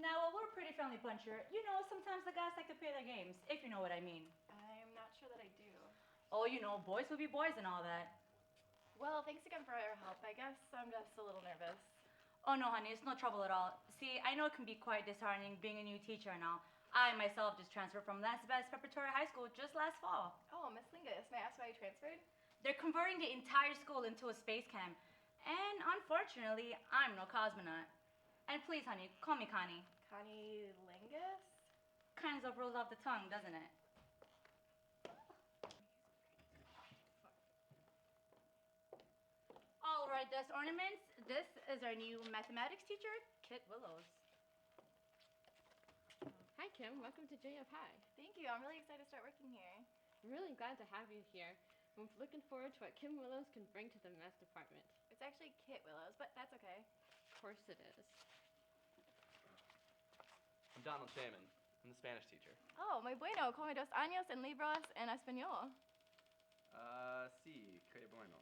Now, well, we're a pretty friendly bunch here. You know, sometimes the guys like to play their games, if you know what I mean. I'm not sure that I do. Oh, you know, boys will be boys and all that. Well, thanks again for your help. I guess I'm just a little nervous. Oh, no, honey, it's no trouble at all. See, I know it can be quite disheartening being a new teacher and all. I myself just transferred from Vance Preparatory High School just last fall. Oh, Miss Lingus, may I ask why you transferred? They're converting the entire school into a space camp. And unfortunately, I'm no cosmonaut. And please, honey, call me Connie. Connie Lingus? Kinds of rolls off the tongue, doesn't it? All right, desk ornaments. This is our new mathematics teacher, Kit Willows. Hi, Kim. Welcome to JF High. Thank you. I'm really excited to start working here. I'm really glad to have you here. I'm looking forward to what Kim Willows can bring to the math department. It's actually Kit Willows, but that's okay. Of course it is. I'm Donald Shaman. I'm the Spanish teacher. Oh, muy bueno. Come dos años en libros en español. Sí, que bueno.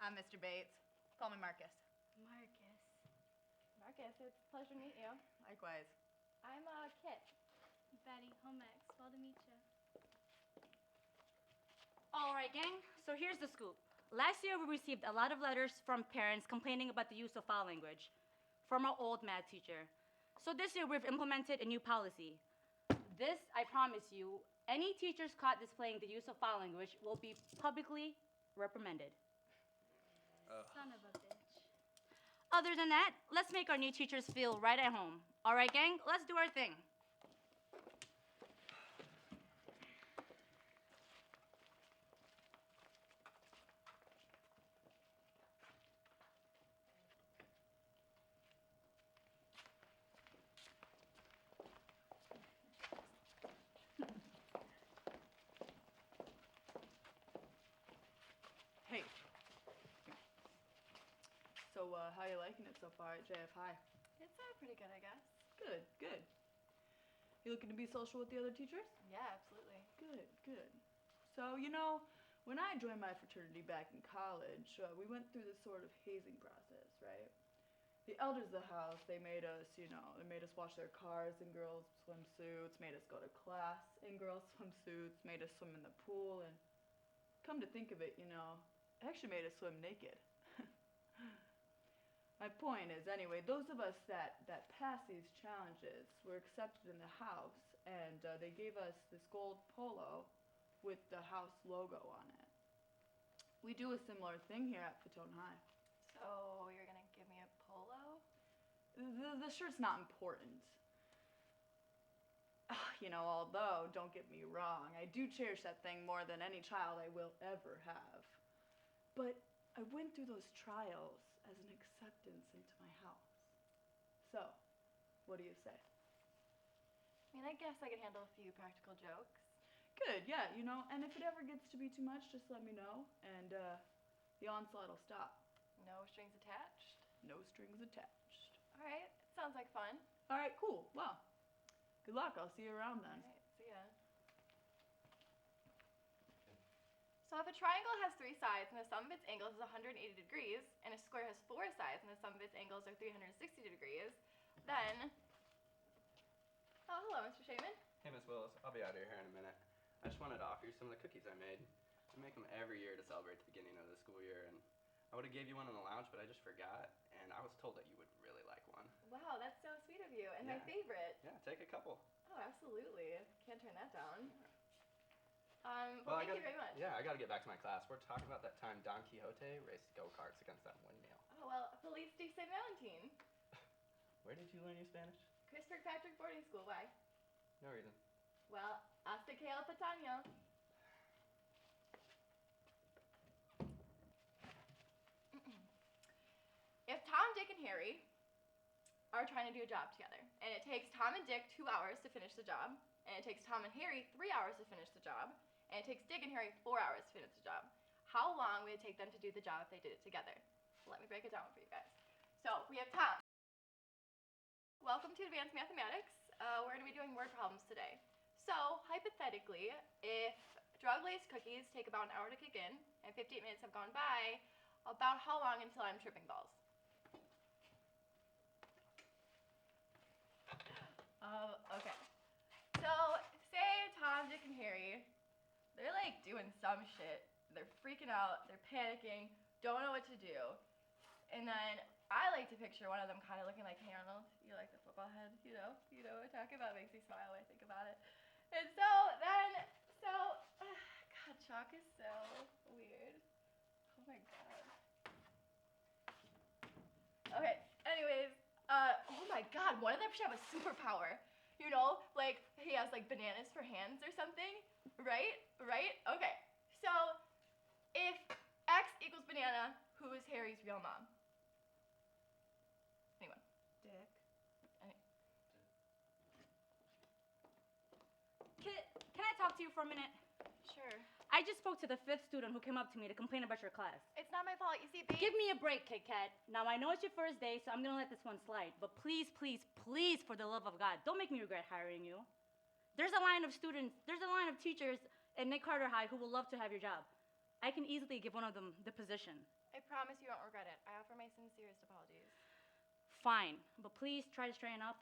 I'm Mr. Bates. Call me Marcus. Marcus. Marcus, it's a pleasure to meet you. Likewise. I'm Kit. Betty, home ex. Well to meet you. All right, gang. So here's the scoop. Last year, we received a lot of letters from parents complaining about the use of foul language from our old math teacher. So this year, we've implemented a new policy. This, I promise you, any teachers caught displaying the use of foul language will be publicly reprimanded. Son of a bitch. Other than that, let's make our new teachers feel right at home. All right, gang, let's do our thing. Hey. So, how you liking it so far at JF High? It's pretty good, I guess. Good, good. You looking to be social with the other teachers? Yeah, absolutely. Good, good. So, you know, when I joined my fraternity back in college, we went through this sort of hazing process, right? The elders of the house, they made us, they made us wash their cars in girls' swimsuits, made us go to class in girls' swimsuits, made us swim in the pool, and come to think of it, actually made us swim naked. My point is, anyway, those of us that passed these challenges were accepted in the house, and they gave us this gold polo with the house logo on it. We do a similar thing here at Fatone High. So, you're gonna give me a polo? The shirt's not important. Although, don't get me wrong, I do cherish that thing more than any child I will ever have. But I went through those trials as an acceptance into my house. So, what do you say? I mean, I guess I could handle a few practical jokes. Good, yeah, and if it ever gets to be too much, just let me know, and the onslaught will stop. No strings attached? No strings attached. All right, sounds like fun. All right, cool. Well, good luck. I'll see you around then. All right, see ya. So if a triangle has 3 sides and the sum of its angles is 180 degrees, and a square has 4 sides and the sum of its angles are 360 degrees, then... Oh, hello, Mr. Shaman. Hey, Miss Willis. I'll be out of here in a minute. I just wanted to offer you some of the cookies I made. I make them every year to celebrate the beginning of the school year, and I would have gave you one in the lounge, but I just forgot, and I was told that you would really like one. Wow, that's so sweet of you, and my Yeah. favorite. Yeah, take a couple. Oh, absolutely. Can't turn that down. Well, Thank you very much. Yeah, I gotta get back to my class. We're talking about that time Don Quixote raced go-karts against that windmill. Oh, well, Feliz de St. Valentin. Where did you learn your Spanish? Chris Kirkpatrick Boarding School, why? No reason. Well, hasta que el pataño. If Tom, Dick, and Harry are trying to do a job together, and it takes Tom and Dick 2 hours to finish the job, and it takes Tom and Harry 3 hours to finish the job, and it takes Dick and Harry 4 hours to finish the job, how long would it take them to do the job if they did it together? Let me break it down for you guys. So, we have Tom. Welcome to Advanced Mathematics. We're going to be doing word problems today. So, hypothetically, if drug-laced cookies take about an hour to kick in, and 58 minutes have gone by, about how long until I'm tripping balls? Okay. So, say Tom, Dick, and Harry, they're like doing some shit. They're freaking out, they're panicking, don't know what to do. And then I like to picture one of them kind of looking like, hey Arnold, you like the football head? You know what I'm talking about, makes me smile when I think about it. And so then, God, chalk is so weird. Oh my god. Okay, anyways, oh my god, one of them should have a superpower. You know, like, he has, like, bananas for hands or something, right? Right? Okay, so, if X equals banana, who is Harry's real mom? Anyone? Dick. Can I talk to you for a minute? Sure. I just spoke to the 5th student who came up to me to complain about your class. It's not my fault, you see, babe. Give me a break, Kit Kat. Now, I know it's your first day, so I'm gonna let this one slide. But please, please, please, for the love of God, don't make me regret hiring you. There's a line of teachers at Nick Carter High who will love to have your job. I can easily give one of them the position. I promise you won't regret it. I offer my sincerest apologies. Fine, but please try to straighten up.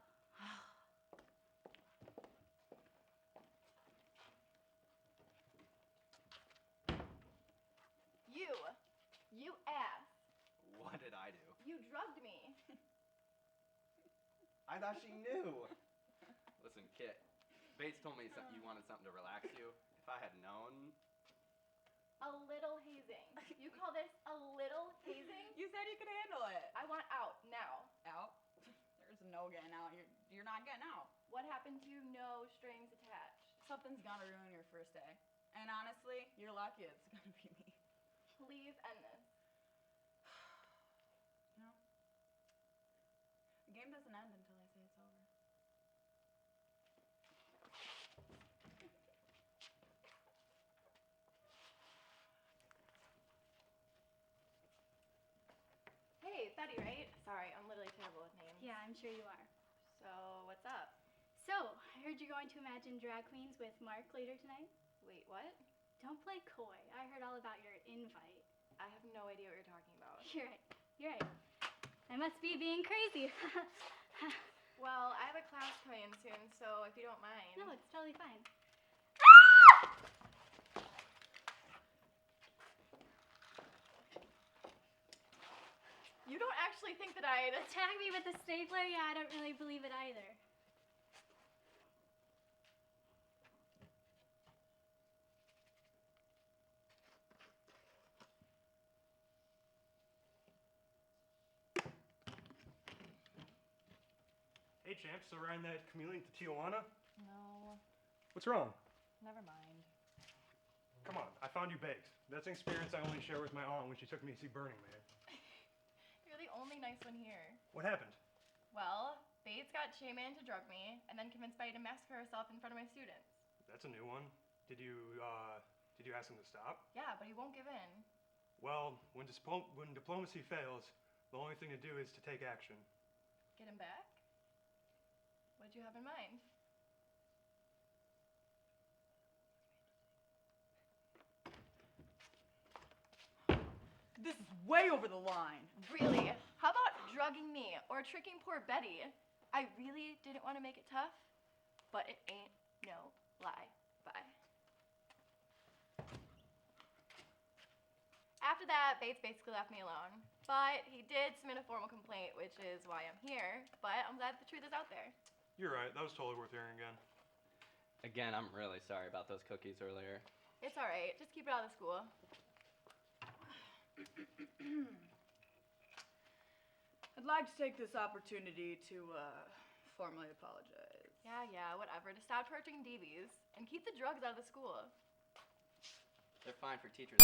You ass. What did I do? You drugged me. I thought she knew. Listen, Kit, Bates told me you wanted something to relax you. If I had known... A little hazing. You call this a little hazing? You said you could handle it. I want out now. Out? There's no getting out. You're not getting out. What happened to no strings attached? Something's gonna ruin your first day. And honestly, you're lucky it's gonna be me. Please end this. No. The game doesn't end until I say it's over. Hey, Betty, right? Sorry, I'm literally terrible with names. Yeah, I'm sure you are. So, what's up? So, I heard you're going to Imagine Drag Queens with Mark later tonight. Wait, what? Don't play coy. I heard all about your invite. I have no idea what you're talking about. You're right. You're right. I must be being crazy. Well, I have a class coming in soon, so if you don't mind. No, it's totally fine. You don't actually think that I'd... Attack me with a stapler? Yeah, I don't really believe it either. Hey, champ, still riding that chameleon to Tijuana? No, What's wrong? never mind. Come on, I found you baked. That's an experience I only share with my aunt when she took me to see Burning Man. You're the only nice one here. What happened? Well, Bates got Shaman to drug me, and then convinced Betty to massacre herself in front of my students. That's a new one. Did you ask him to stop? Yeah, but he won't give in. Well, when diplomacy fails, the only thing to do is to take action. Get him back? What'd you have in mind? This is way over the line. Really? How about drugging me or tricking poor Betty? I really didn't want to make it tough, but it ain't no lie. Bye. After that, Bates basically left me alone. But he did submit a formal complaint, which is why I'm here. But I'm glad the truth is out there. You're right, that was totally worth hearing again. Again, I'm really sorry about those cookies earlier. It's alright. Just keep it out of school. I'd like to take this opportunity to formally apologize. Yeah, whatever. To stop torturing DBs and keep the drugs out of the school. They're fine for teachers.